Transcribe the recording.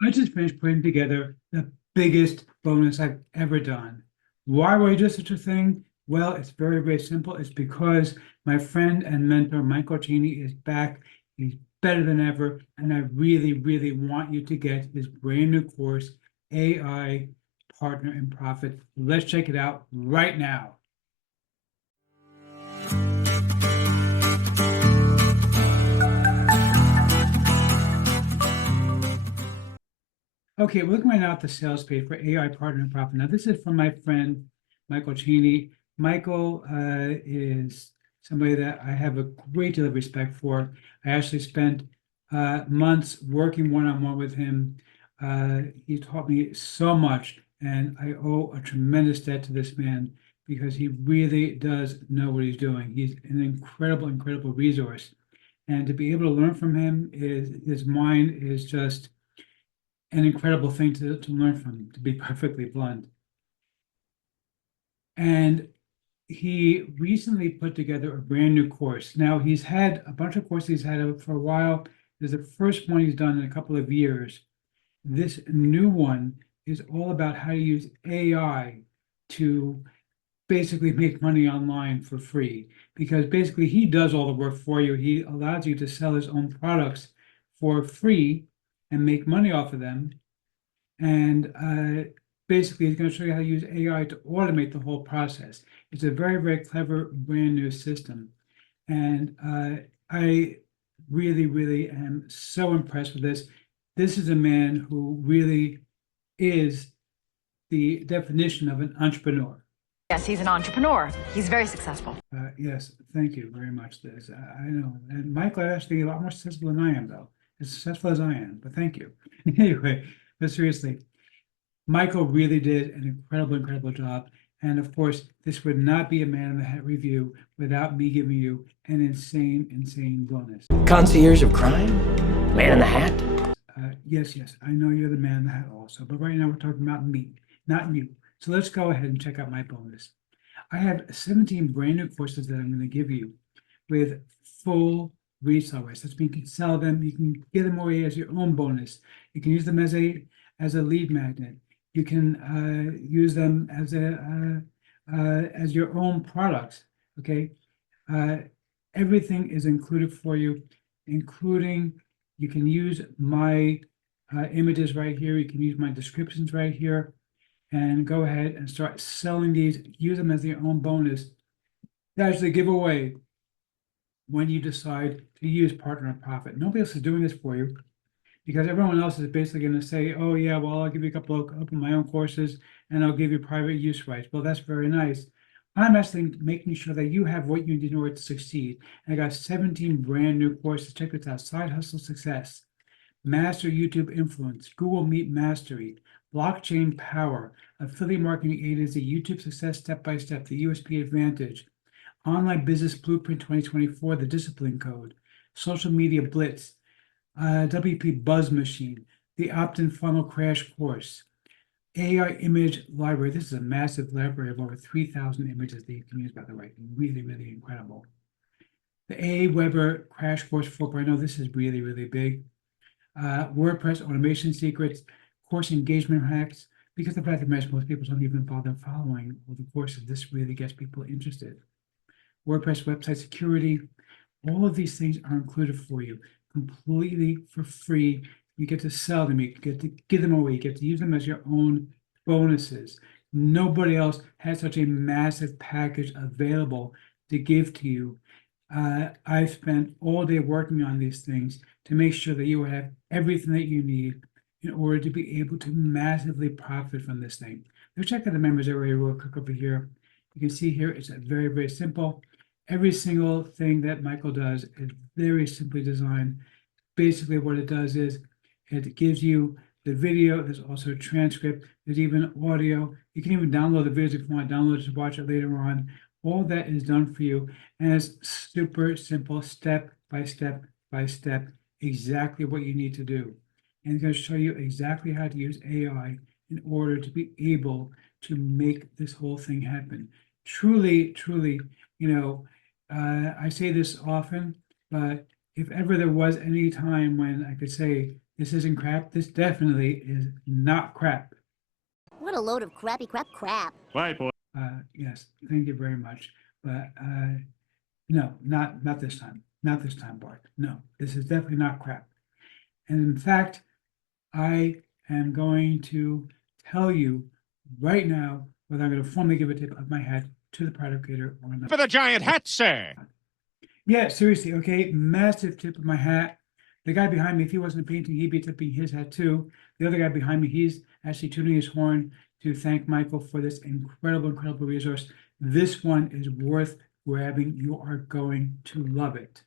I just finished putting together the biggest bonus I've ever done. Why would I do such a thing? Well, it's very, very simple. It's because my friend and mentor, Michael Cheney, is back. He's better than ever. And I really, really want you to get his brand new course, AI Partner in Profit. Let's check it out right now. Okay, we're looking right now at the sales page for AI Partner in Profit. Now, this is from my friend, Michael Cheney. Michael is somebody that I have a great deal of respect for. I actually spent months working one-on-one with him. He taught me so much, and I owe a tremendous debt to this man because he really does know what he's doing. He's an incredible, incredible resource. And to be able to learn from him, his mind is just an incredible thing to learn from, to be perfectly blunt. And he recently put together a brand new course. Now, he's had a bunch of courses he's had for a while. This is the first one he's done in a couple of years. This new one is all about how to use AI to basically make money online for free, because basically he does all the work for you. He allows you to sell his own products for free and make money off of them. And basically, he's going to show you how to use AI to automate the whole process. It's a very, very clever, brand new system. And I really, really am so impressed with this. This is a man who really is the definition of an entrepreneur. Yes, he's an entrepreneur. He's very successful. Yes, thank you very much, Liz. I know. And Michael is actually a lot more successful than I am, though. As successful as I am, but thank you. Anyway, but seriously, Michael really did an incredible, incredible job. And of course, this would not be a Man in the Hat review without me giving you an insane, insane bonus. Concierge of crime? Man in the Hat? Yes, I know you're the Man in the Hat also, but right now we're talking about me, not you. So let's go ahead and check out my bonus. I have 17 brand new courses that I'm going to give you with full resale rights. That's means you can sell them, you can give them away as your own bonus. You can use them as a lead magnet. You can use them as your own products. Okay, everything is included for you, including you can use my images right here. You can use my descriptions right here, and go ahead and start selling these. Use them as your own bonus to actually give away when you decide to use Partner in Profit. Nobody else is doing this for you, because everyone else is basically going to say, oh yeah, well, I'll give you a couple of my own courses and I'll give you private use rights. Well, that's very nice. I'm actually making sure that you have what you need in order to succeed. And I got 17 brand new courses. Check this out: Side Hustle Success, Master YouTube Influence, Google Meet Mastery, Blockchain Power, Affiliate Marketing A to Z, YouTube Success Step by Step, the USP Advantage, Online Business Blueprint 2024, the Discipline Code, Social Media Blitz, WP Buzz Machine, the Opt-in Funnel Crash Course, AI Image Library. This is a massive library of over 3,000 images that you can use, by the way. Really, really incredible. The Aweber Crash Course 4.0. This is really, really big. WordPress Automation Secrets, Course Engagement Hacks. Because the fact that most people don't even bother following all the courses, this really gets people interested. WordPress Website Security. All of these things are included for you completely for free. You get to sell them, you get to give them away, you get to use them as your own bonuses. Nobody else has such a massive package available to give to you. I've spent all day working on these things to make sure that you have everything that you need in order to be able to massively profit from this thing. Let's check out the members area real quick over here. You can see here it's very, very simple. Every single thing that Michael does is very simply designed. Basically, what it does is it gives you the video. There's also a transcript. There's even audio. You can even download the videos if you want to download it to watch it later on. All that is done for you, and it's super simple, step by step by step, exactly what you need to do. And it's going to show you exactly how to use AI in order to be able to make this whole thing happen. Truly, truly, I say this often, but if ever there was any time when I could say This isn't crap. This definitely is not crap. What a load of crappy crap. Yes, thank you very much. But no, not this time. Not this time, Bart. No, this is definitely not crap. And in fact, I am going to tell you right now whether I'm going to formally give a tip of my hat to the product creator or not. For the giant hat, sir. Yeah, seriously, okay, massive tip of my hat. The guy behind me, if he wasn't painting, he'd be tipping his hat too. The other guy behind me, he's actually tuning his horn to thank Michael for this incredible resource. This one is worth grabbing. You are going to love it.